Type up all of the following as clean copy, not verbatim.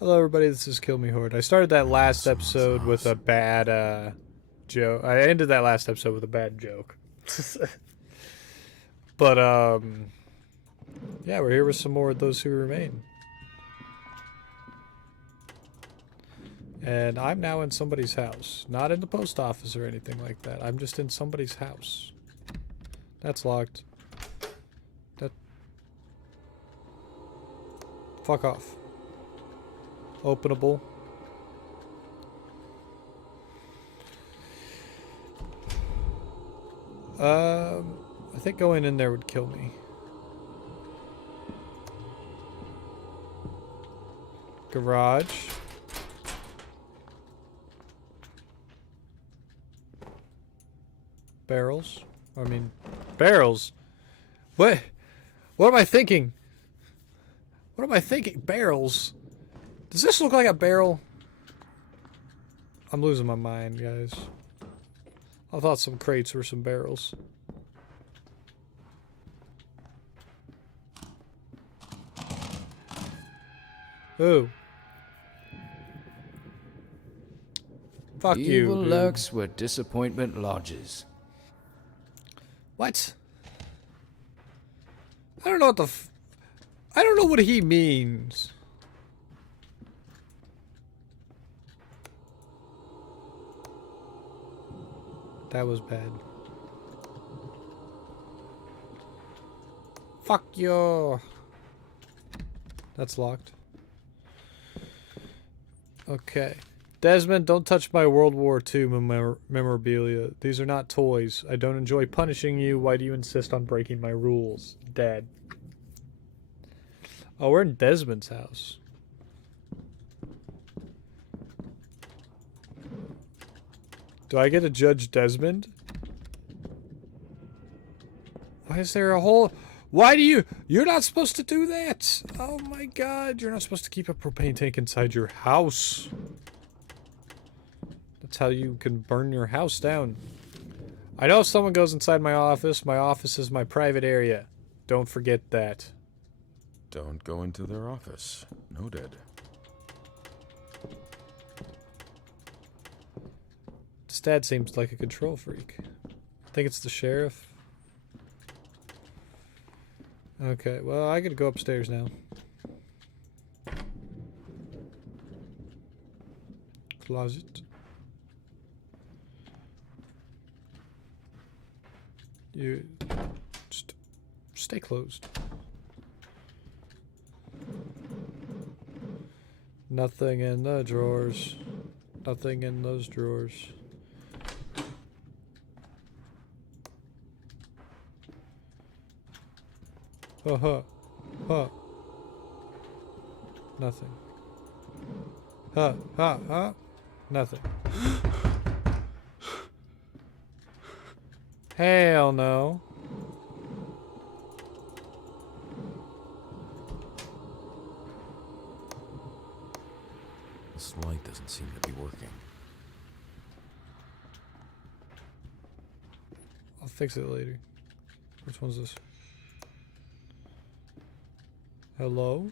Hello everybody, this is Kill Me Horde. I started that last episode with a bad joke. I ended that last episode with a bad joke. But yeah, we're here with some more of Those Who Remain. And I'm now in somebody's house. Not in the post office or anything like that. I'm just in somebody's house. That's locked. That fuck off. Openable. I think going in there would kill me. Garage. Barrels. I mean, barrels. What? What am I thinking? What am I thinking? Barrels. Does this look like a barrel? I'm losing my mind, guys. I thought some crates were some barrels. Ooh. Fuck you, Evil dude. lurks where disappointment lodges. What? I don't know what the I don't know what he means. That was bad. Fuck you. That's locked. Okay. Desmond, don't touch my World War II memorabilia. These are not toys. I don't enjoy punishing you. Why do you insist on breaking my rules? Dad. Oh, we're in Desmond's house. Do I get to judge Desmond? Why is there a hole? Why do you... You're not supposed to do that. Oh my god. You're not supposed to keep a propane tank inside your house. That's how you can burn your house down. I know if someone goes inside my office is my private area. Don't forget that. Don't go into their office. Noted. This dad seems like a control freak. I think it's the sheriff. Okay, well, I gotta go upstairs now. Closet. You... Just stay closed. Nothing in the drawers. Nothing in those drawers. Huh. Huh. Nothing. Huh. Nothing. Hell no. This light doesn't seem to be working. I'll fix it later. Which one's this? Hello?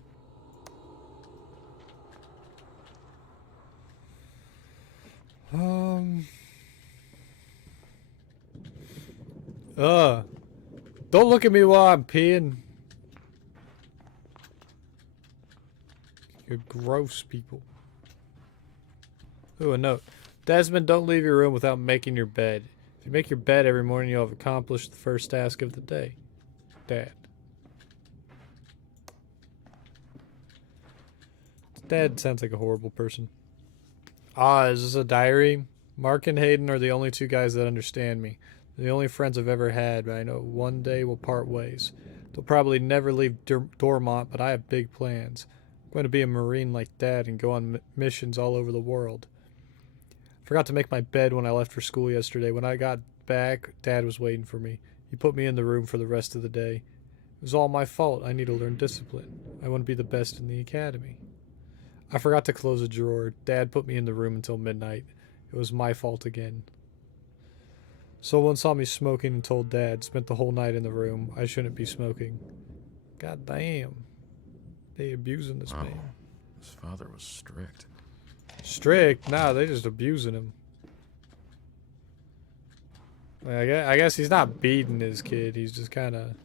Don't look at me while I'm peeing. You're gross people. Ooh, a note. Desmond, don't leave your room without making your bed. If you make your bed every morning, you'll have accomplished the first task of the day. Dad. Dad sounds like a horrible person. Ah, is this a diary? Mark and Hayden are the only two guys that understand me. They're the only friends I've ever had, but I know one day we'll part ways. They'll probably never leave Dormont, but I have big plans. I'm going to be a Marine like Dad and go on missions all over the world. I forgot to make my bed when I left for school yesterday. When I got back, Dad was waiting for me. He put me in the room for the rest of the day. It was all my fault. I need to learn discipline. I want to be the best in the academy. I forgot to close a drawer. Dad put me in the room until midnight. It was my fault again. Someone saw me smoking and told Dad. Spent the whole night in the room. I shouldn't be smoking. God damn. They abusing this man. His father was strict. Strict? Nah, they just abusing him. I guess he's not beating his kid. He's just kind of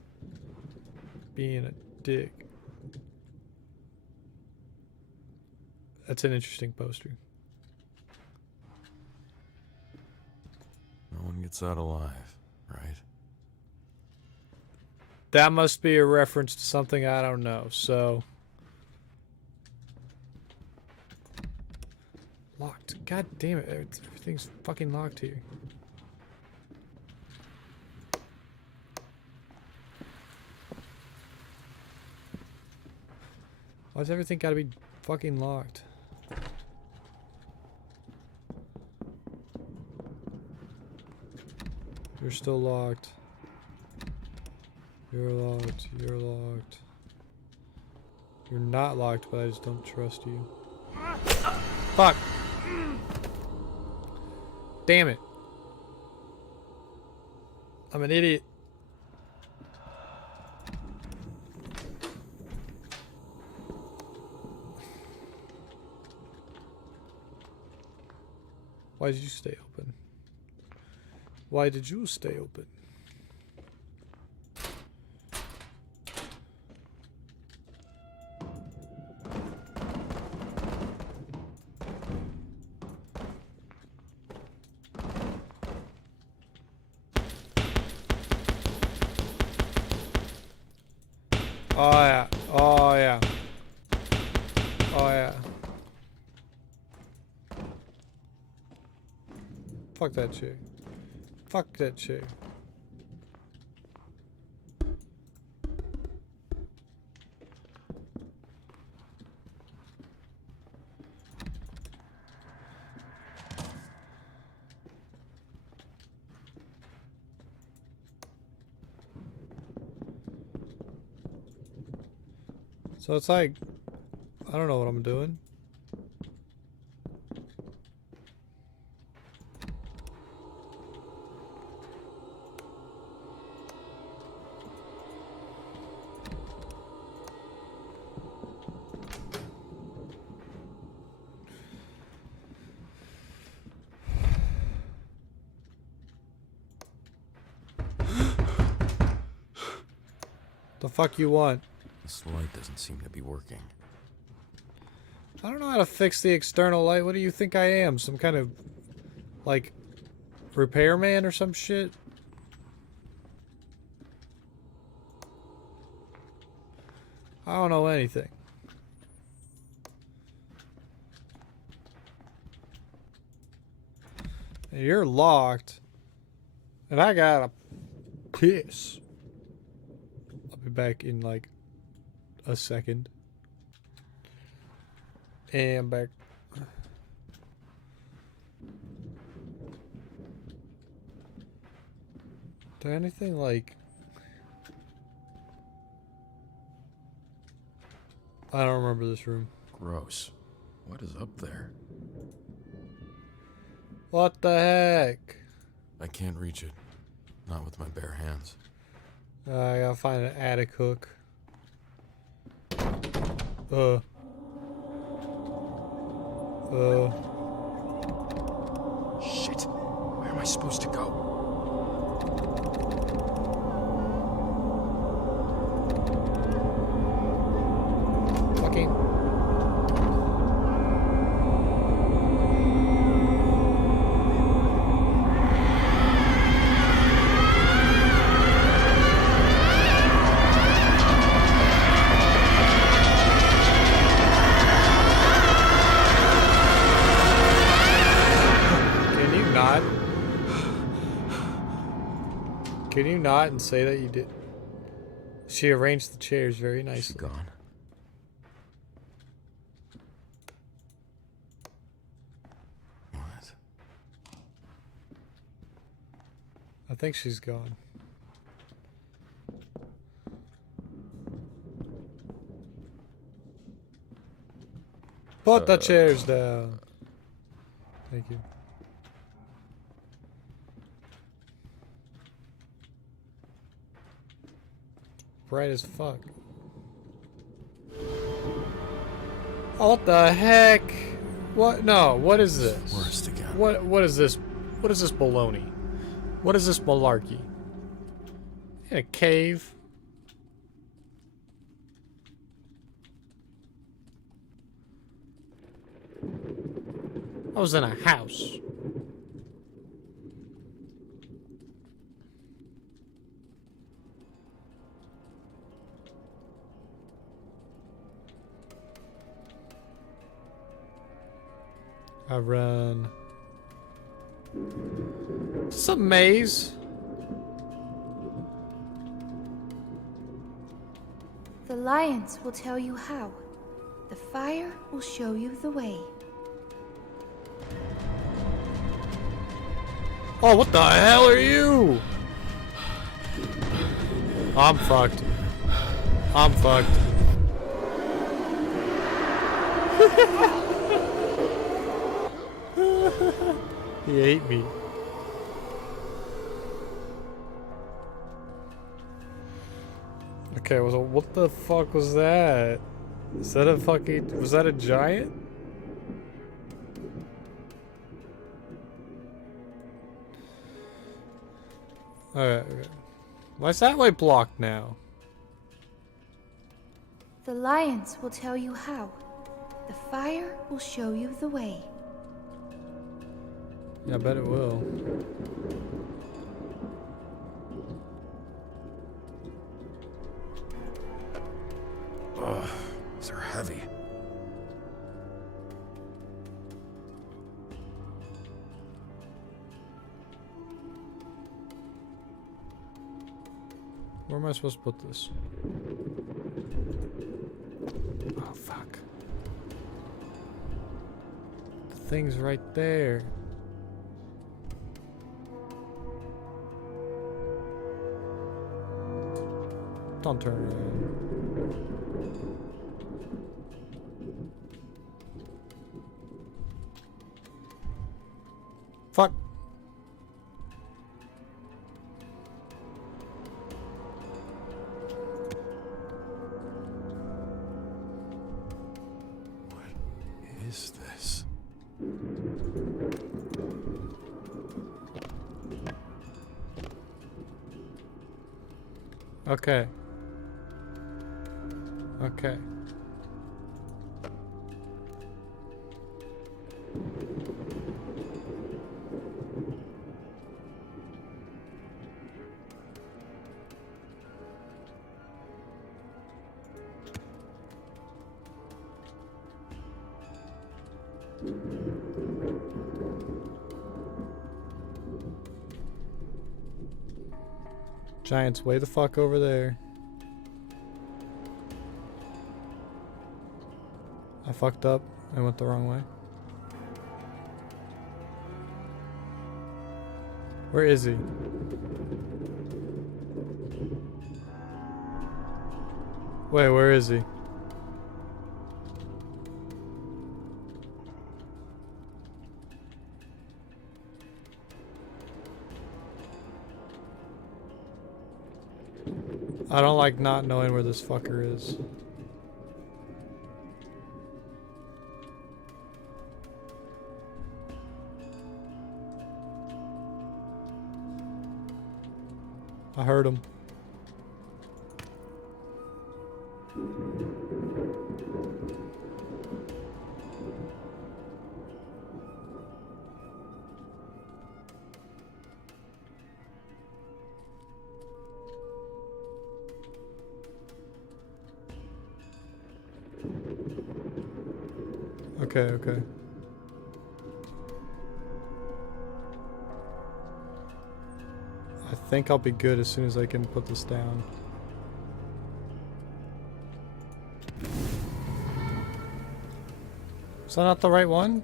being a dick. That's an interesting poster. No one gets out alive, right? That must be a reference to something I don't know, so... Locked. God damn it. Everything's fucking locked here. Why's everything gotta be fucking locked? You're still locked. You're locked. You're locked. You're not locked, but I just don't trust you. Fuck! Damn it. I'm an idiot. Why did you stay open? Why did you stay open? Oh yeah. Oh yeah. Oh yeah. Fuck that chick. Fuck that chick. So it's like, I don't know what I'm doing. The fuck you want? This light doesn't seem to be working. I don't know how to fix the external light. What do you think I am? Some kind of, like, repairman or some shit? I don't know anything. And you're locked. And I gotta piss. I'll be back in like a second. And I'm back. Is there anything like... I don't remember this room. Gross. What is up there? What the heck? I can't reach it. Not with my bare hands. I gotta find an attic hook. Shit! Where am I supposed to go? Fucking... Can you not and say that you did? She arranged the chairs very nicely. She's gone. What? I think she's gone. Put the chairs down. Thank you. Bright as fuck. Oh, what the heck? What? No, what is this? Worst again. What is this? What is this baloney? What is this malarkey? In a cave? I was in a house. I run. Is this a maze? The lions will tell you how. The fire will show you the way. Oh, what the hell are you? I'm fucked. I'm fucked. He ate me. Okay, what the fuck was that? Is that a fucking... Was that a giant? Alright, okay. Why's that way blocked now? The lions will tell you how. The fire will show you the way. Yeah, I bet it will. Ugh, these are heavy. Where am I supposed to put this? Oh, fuck. The thing's right there. Don't turn around. Fuck. What is this? Okay. Okay. Giant's way the fuck over there. I fucked up. I went the wrong way. Where is he? Wait, where is he? I don't like not knowing where this fucker is. I heard him. Okay, okay. I think I'll be good as soon as I can put this down. Is that not the right one?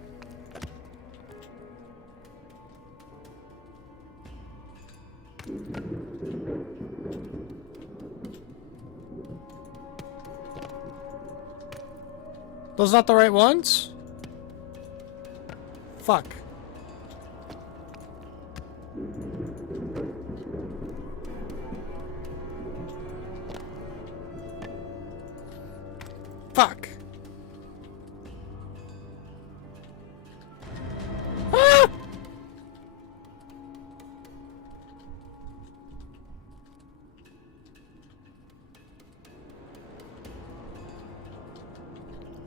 Those not the right ones? Fuck. Fuck.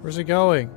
Where's it going?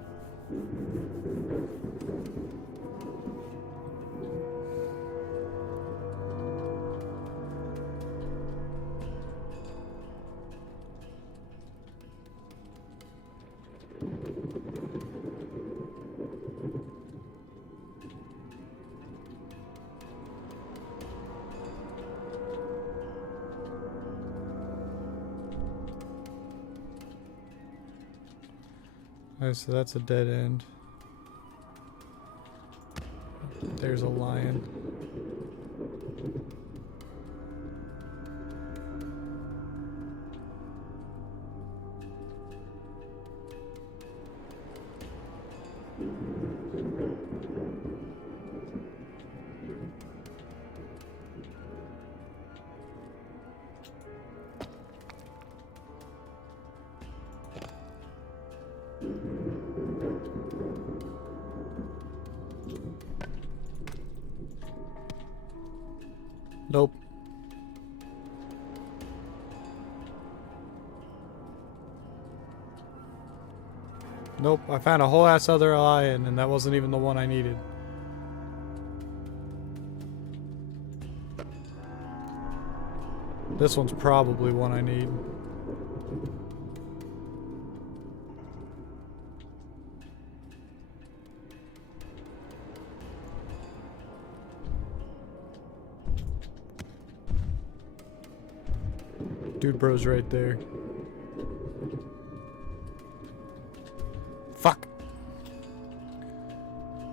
Alright, so that's a dead end. There's a lion. Nope. Nope, I found a whole ass other lion and that wasn't even the one I needed. This one's probably one I need. Dude bro's right there. Fuck.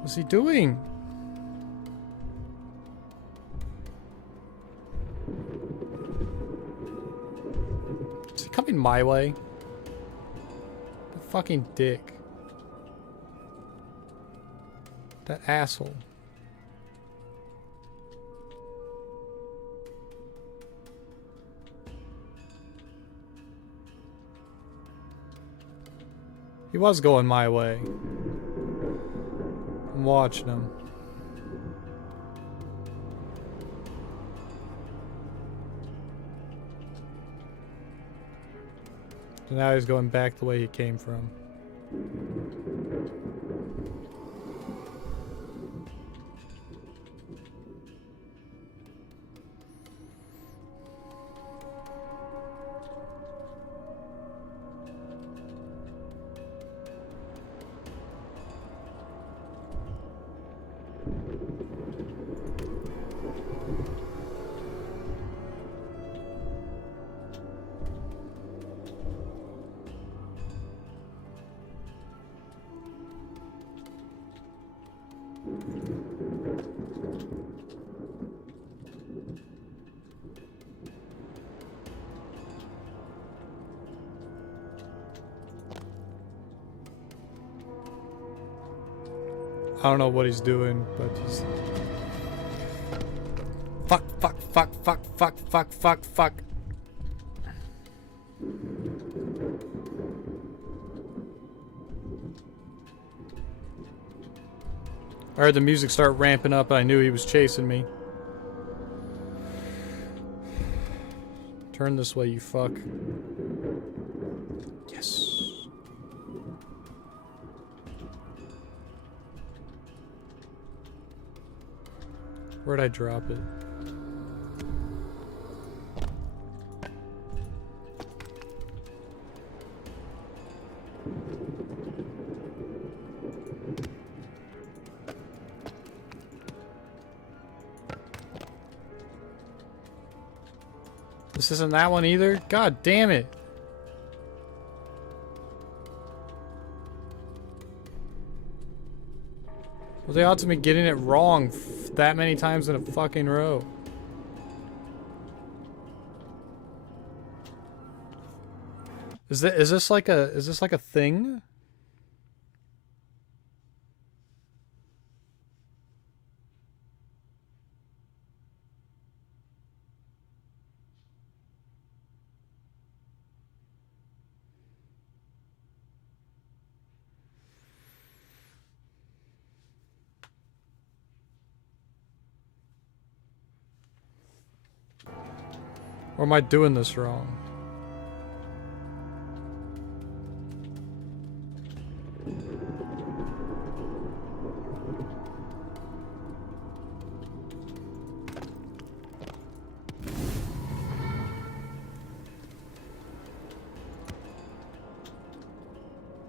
What's he doing? Is he coming my way? The fucking dick. That asshole. He was going my way. I'm watching him. So now he's going back the way he came from. I don't know what he's doing, but he's... Fuck, fuck, fuck, fuck, fuck, fuck, fuck, fuck. I heard the music start ramping up and I knew he was chasing me. Turn this way, you fuck. Yes. Where'd I drop it? This isn't that one either? God damn it. Well, the odds of me getting it wrong that many times in a fucking row. Is this like a thing? Or am I doing this wrong?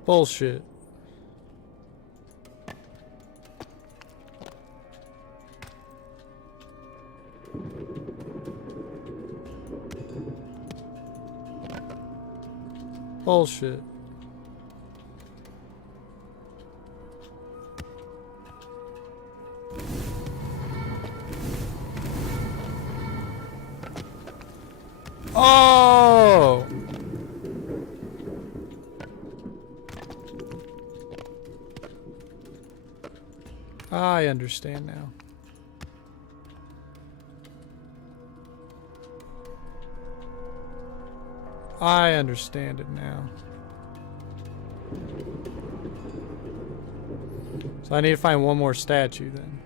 Bullshit. Bullshit. Oh! I understand now. I understand it now. So I need to find one more statue then.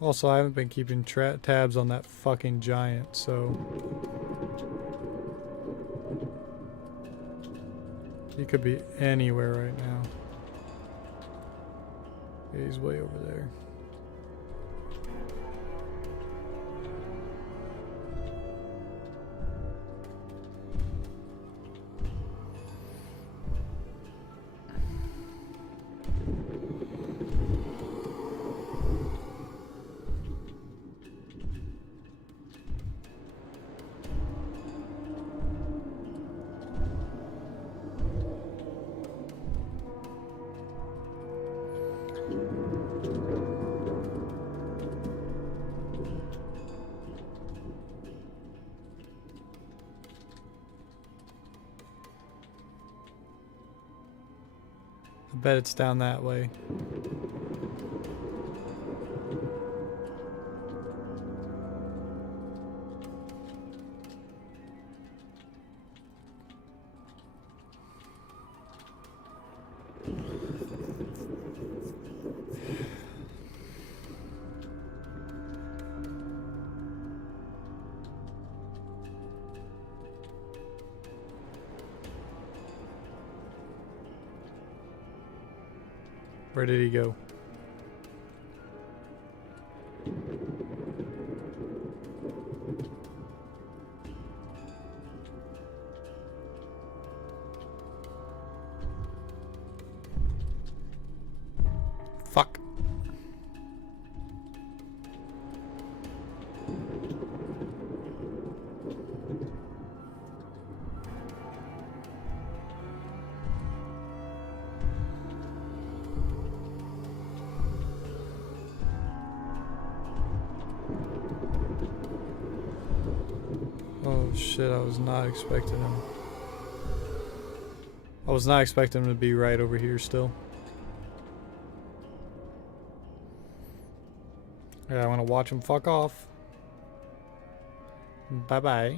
Also, I haven't been keeping tabs on that fucking giant, so... He could be anywhere right now. Yeah, he's way over there. I bet it's down that way. Where did he go? Fuck. Oh shit, I was not expecting him. I was not expecting him to be right over here still. Yeah, I want to watch him fuck off. Bye-bye.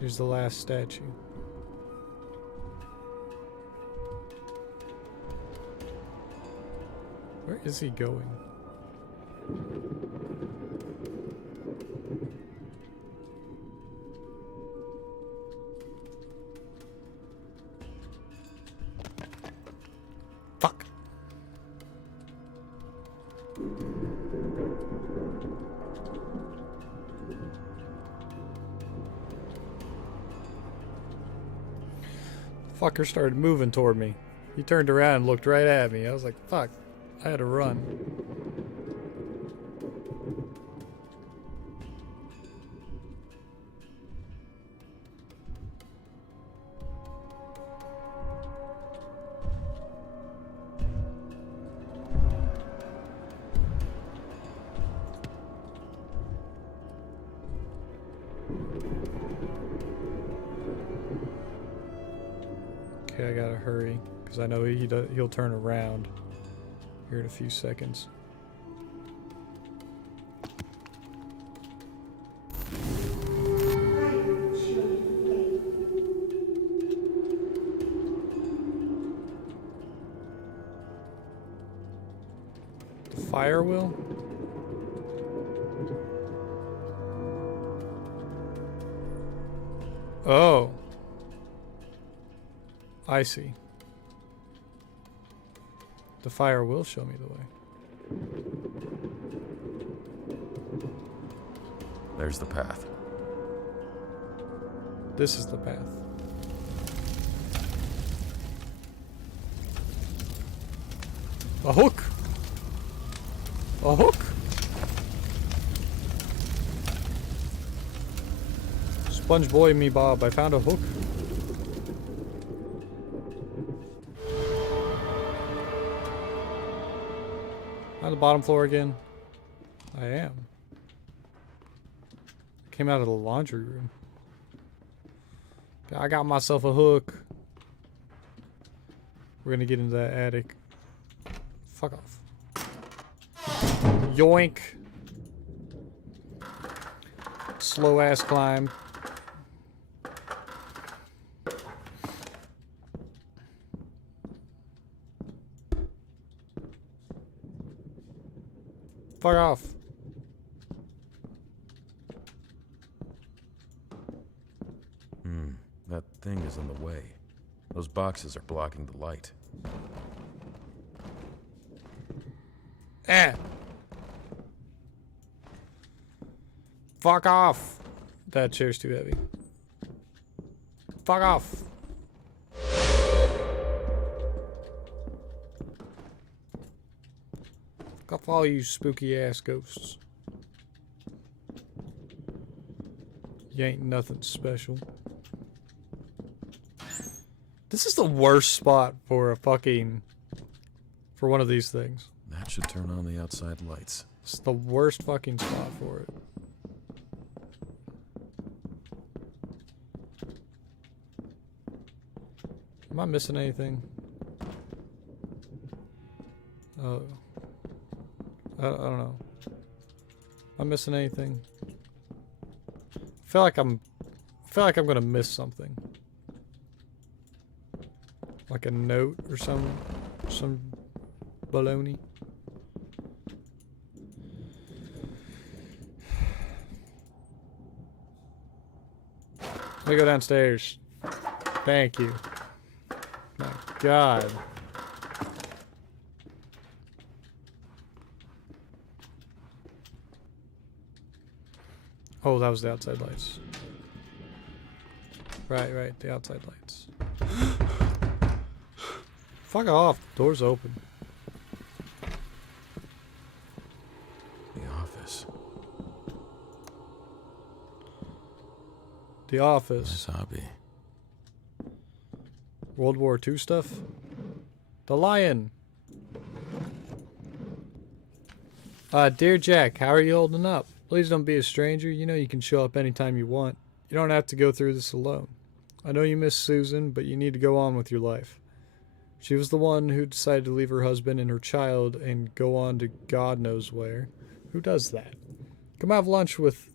Here's the last statue. Where is he going? Fuck. Fucker started moving toward me. He turned around and looked right at me. I was like, fuck. I had to run. Okay, I gotta hurry because I know he'll turn around here in a few seconds. fire will? Oh. I see. The fire will show me the way. There's the path. This is the path. A hook! A hook! Sponge boy me Bob, I found a hook. On the bottom floor again? I am. Came out of the laundry room. I got myself a hook. We're gonna get into that attic. Fuck off. Yoink. Slow ass climb. Fuck off. That thing is in the way. Those boxes are blocking the light. Eh. Fuck off. That chair's too heavy. Fuck off. Fuck off all you spooky ass ghosts. You ain't nothing special. This is the worst spot for a fucking... for one of these things. That should turn on the outside lights. It's the worst fucking spot for it. Am I missing anything? Oh. I don't know. Am I missing anything? I feel like I'm gonna miss something. Like a note or some baloney. Let me go downstairs. Thank you. My God. Oh, that was the outside lights. Right, the outside lights. Fuck off. Door's open. The office. The office. Nice hobby. World War II stuff. The lion. Dear Jack, how are you holding up? Please don't be a stranger. You know you can show up anytime you want. You don't have to go through this alone. I know you miss Susan, but you need to go on with your life. She was the one who decided to leave her husband and her child and go on to God knows where. Who does that? Come have lunch with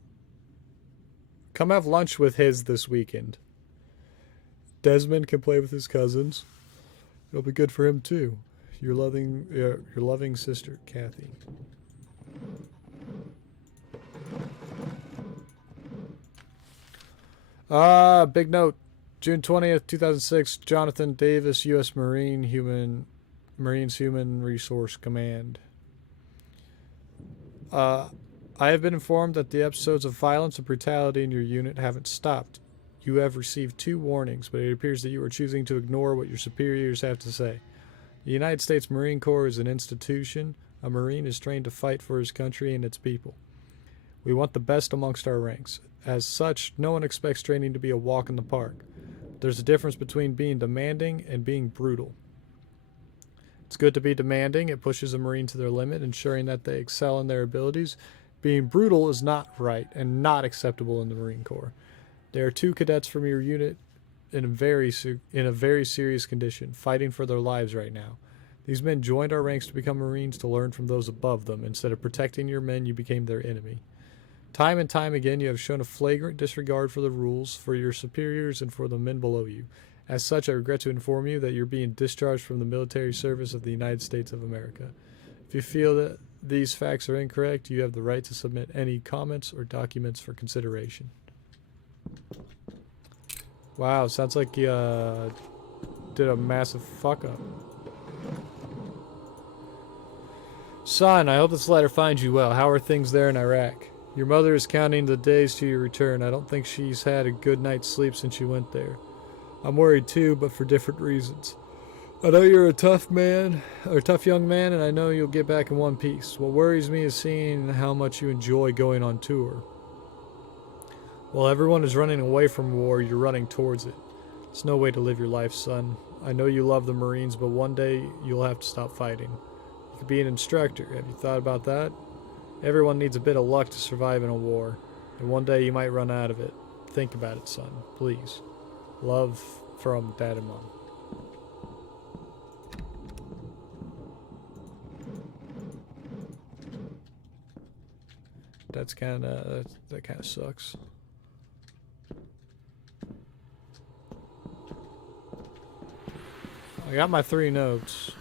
his this weekend. Desmond can play with his cousins. It'll be good for him too. Your loving sister, Kathy. Big note. June 20th, 2006, Jonathan Davis, U.S. Marines Human Resource Command. I have been informed that the episodes of violence and brutality in your unit haven't stopped. You have received 2 warnings, but it appears that you are choosing to ignore what your superiors have to say. The United States Marine Corps is an institution. A Marine is trained to fight for his country and its people. We want the best amongst our ranks. As such, no one expects training to be a walk in the park. There's a difference between being demanding and being brutal. It's good to be demanding. It pushes a Marine to their limit, ensuring that they excel in their abilities. Being brutal is not right and not acceptable in the Marine Corps. There are 2 cadets from your unit in a very serious condition, fighting for their lives right now. These men joined our ranks to become Marines to learn from those above them. Instead of protecting your men, you became their enemy. Time and time again, you have shown a flagrant disregard for the rules, for your superiors, and for the men below you. As such, I regret to inform you that you're being discharged from the military service of the United States of America. If you feel these facts are incorrect, you have the right to submit any comments or documents for consideration. Wow, sounds like you did a massive fuck up. Son, I hope this letter finds you well. How are things there in Iraq? Your mother is counting the days to your return. I don't think she's had a good night's sleep since you went there. I'm worried too, but for different reasons. I know you're a tough man, or a tough young man, and I know you'll get back in one piece. What worries me is seeing how much you enjoy going on tour. While everyone is running away from war, you're running towards it. It's no way to live your life, son. I know you love the Marines, but one day you'll have to stop fighting. You could be an instructor. Have you thought about that? Everyone needs a bit of luck to survive in a war, and one day you might run out of it. Think about it, son. Please. Love from Dad and Mom. That kind of sucks. I got my 3 notes.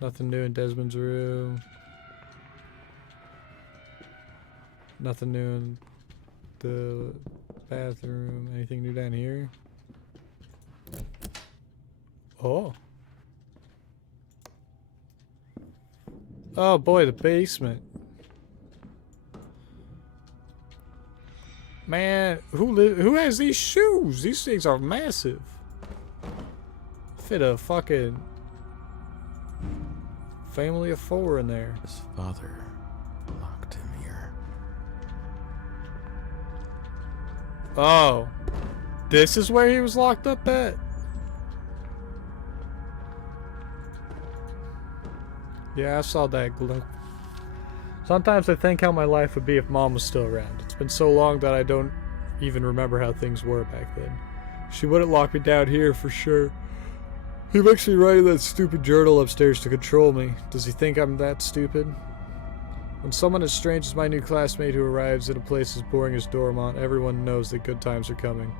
Nothing new in Desmond's room. Nothing new in the bathroom. Anything new down here? Oh. Oh boy, the basement. Man, who has these shoes? These things are massive. Fit a fucking family of 4 in there. His father locked him here. Oh. This is where he was locked up at? Yeah, I saw that glue. Sometimes I think how my life would be if Mom was still around. It's been so long that I don't even remember how things were back then. She wouldn't lock me down here for sure. He makes me write that stupid journal upstairs to control me. Does he think I'm that stupid? When someone as strange as my new classmate who arrives at a place as boring as Dormont, everyone knows that good times are coming.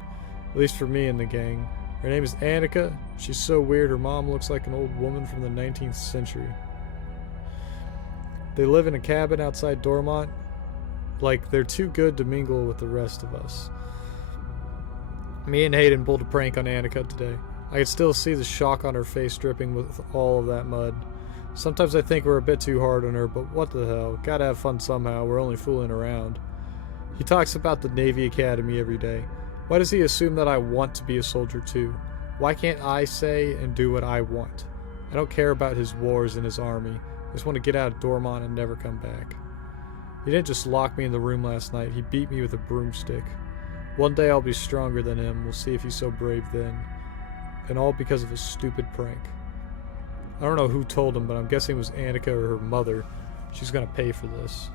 At least for me and the gang. Her name is Annika. She's so weird her mom looks like an old woman from the 19th century. They live in a cabin outside Dormont. Like, they're too good to mingle with the rest of us. Me and Hayden pulled a prank on Annika today. I could still see the shock on her face dripping with all of that mud. Sometimes I think we're a bit too hard on her, but what the hell. Gotta have fun somehow, we're only fooling around. He talks about the Navy Academy every day. Why does he assume that I want to be a soldier too? Why can't I say and do what I want? I don't care about his wars and his army. I just want to get out of Dormont and never come back. He didn't just lock me in the room last night, he beat me with a broomstick. One day I'll be stronger than him, we'll see if he's so brave then. And all because of a stupid prank. I don't know who told him, but I'm guessing it was Annika or her mother. She's gonna pay for this.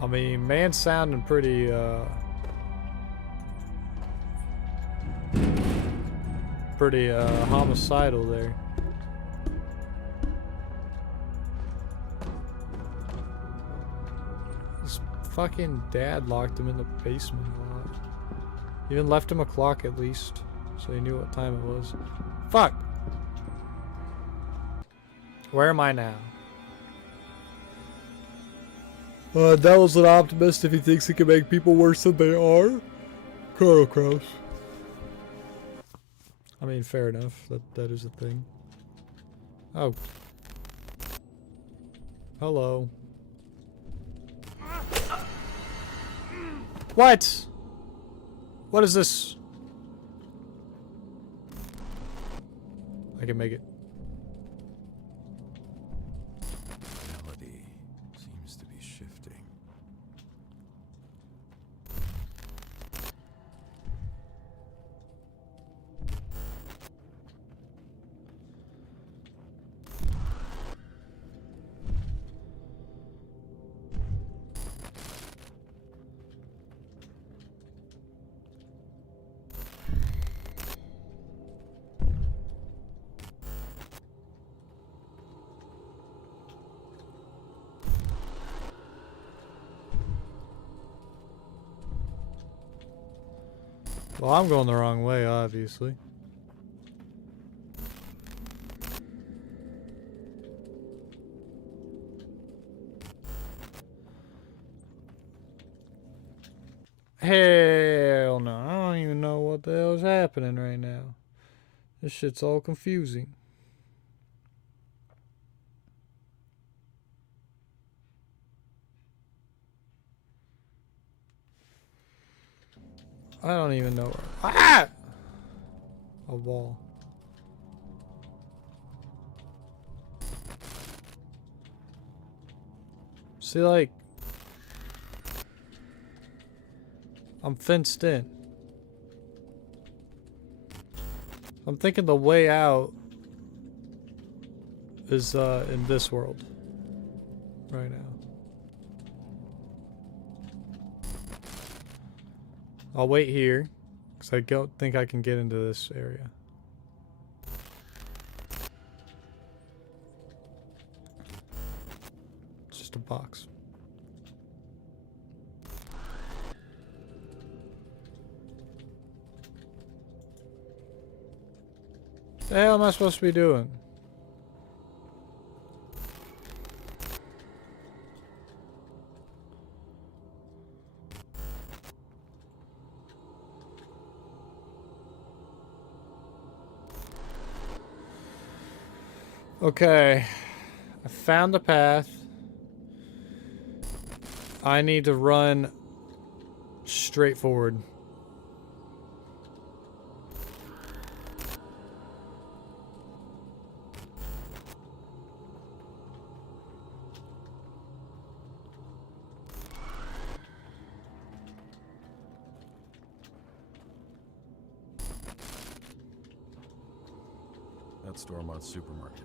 I mean, man's sounding pretty, homicidal there. His fucking dad locked him in the basement a lot. Even left him a clock at least, so he knew what time it was. Fuck! Where am I now? Devil's an optimist if he thinks he can make people worse than they are. Carl Kraus. I mean, fair enough. That is a thing. Oh. Hello. What? What is this? I can make it. Reality seems to be shifting. Well, I'm going the wrong way, obviously. Hell no, I don't even know what the hell is happening right now. This shit's all confusing. I don't even know. Ah! A wall. See, like, I'm fenced in. I'm thinking the way out is in this world right now. I'll wait here because I don't think I can get into this area. It's just a box. The hell am I supposed to be doing? Okay, I found the path. I need to run straight forward. That's Stormont's supermarket.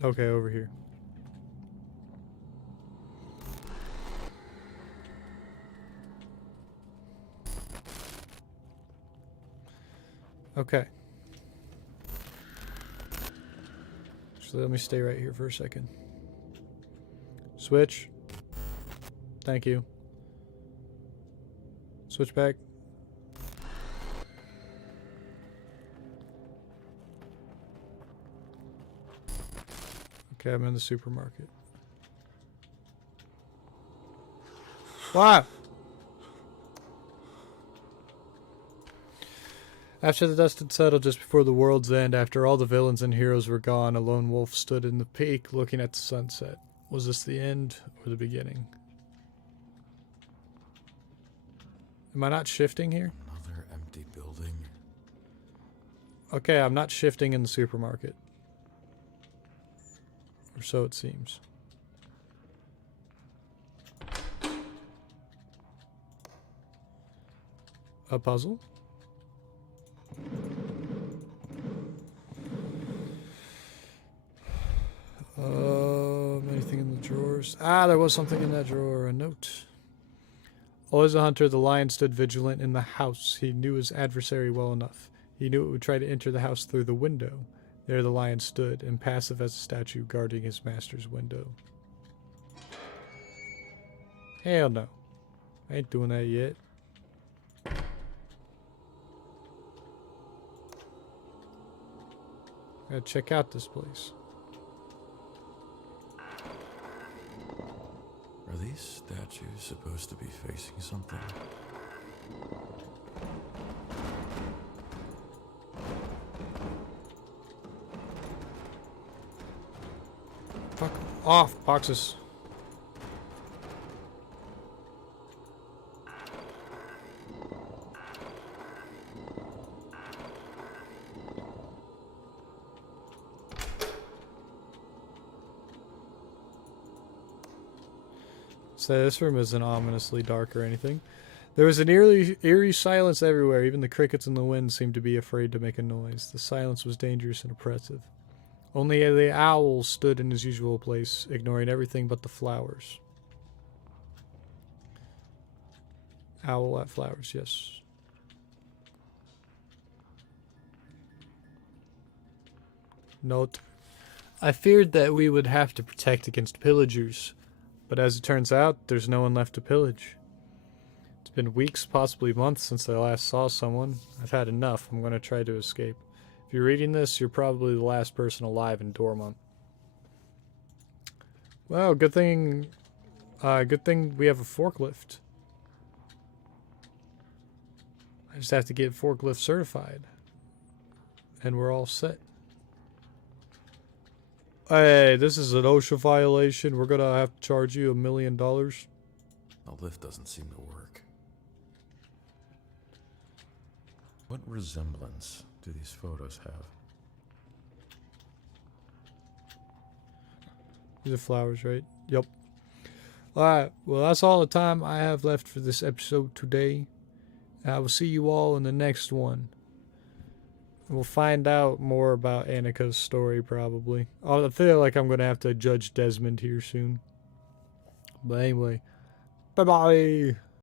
Okay, over here. Okay. So let me stay right here for a second. Switch. Thank you. Switch back. Okay, I'm in the supermarket. Why? After the dust had settled just before the world's end, after all the villains and heroes were gone, a lone wolf stood in the peak looking at the sunset. Was this the end or the beginning? Am I not shifting here? Another empty building. Okay, I'm not shifting in the supermarket. Or so it seems. A puzzle? Anything in the drawers? Ah, there was something in that drawer. A note. Always a hunter, the lion stood vigilant in the house. He knew his adversary well enough. He knew it would try to enter the house through the window. There the lion stood, impassive as a statue, guarding his master's window. Hell no. I ain't doing that yet. Gotta check out this place. Are these statues supposed to be facing something? Fuck off, boxes. So this room isn't ominously dark or anything. There was an eerie silence everywhere. Even the crickets in the wind seemed to be afraid to make a noise. The silence was dangerous and oppressive. Only the owl stood in his usual place, ignoring everything but the flowers. Owl at flowers, yes. Note. I feared that we would have to protect against pillagers, but as it turns out, there's no one left to pillage. It's been weeks, possibly months, since I last saw someone. I've had enough. I'm going to try to escape. If you're reading this, you're probably the last person alive in Dormont. Well, good thing we have a forklift. I just have to get forklift certified. And we're all set. Hey, this is an OSHA violation. We're gonna have to charge you $1 million. The lift doesn't seem to work. What resemblance do these photos have? These are flowers, right? Yep. Alright, well, that's all the time I have left for this episode today. I will see you all in the next one. We'll find out more about Annika's story, probably. I feel like I'm going to have to judge Desmond here soon. But anyway, bye-bye.